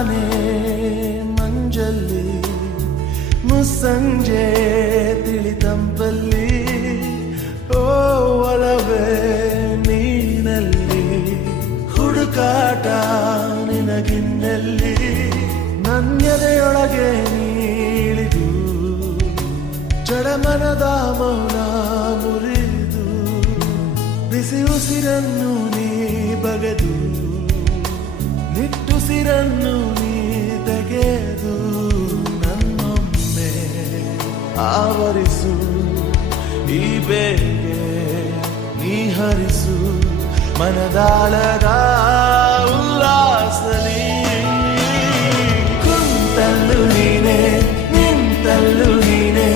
ತಾನೇ ಮಂಜಲ್ಲಿ ಮುಸ್ಸಂಜೆ ತಿಳಿತಂಪಲ್ಲಿ ಓ ಒಲವೇ ನೀನಲ್ಲಿ ಹುಡುಕಾಟ ನಿನಗಿನ್ನಲ್ಲಿ ನನ್ಯದೆಯೊಳಗೆ ನೀಳಿದು ಜಡಮನದ ಮೌನ ಮುರಿದು ಬಿಸಿ ಉಸಿರನ್ನು ನೀ ಬಗೆದು ನಿಟ್ಟುಸಿರನ್ನು ನೀ ತೆಗೆದು ನನ್ನೊಮ್ಮೆ ಆವರಿಸು ಈ ಬೇಗೆ ನೀ ಹರಿಸು ಮನದಾಳದ ಉಲ್ಲಾಸಲಿ ಕುಂತಲ್ಲು ನೀನೆ ನಿಂತಲ್ಲು ನೀನೆ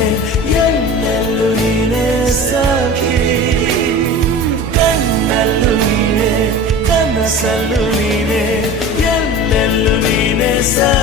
ಎಲ್ಲೆಲ್ಲೂ ನೀನೆ ಸಖಿ ಕಣ್ಣಲ್ಲೂ ನೀನೆ ಕನಸಲ್ಲೂ ನೀನೆ ಎಲ್ಲೆಲ್ಲೂ ನೀನೆ ಸಖಿ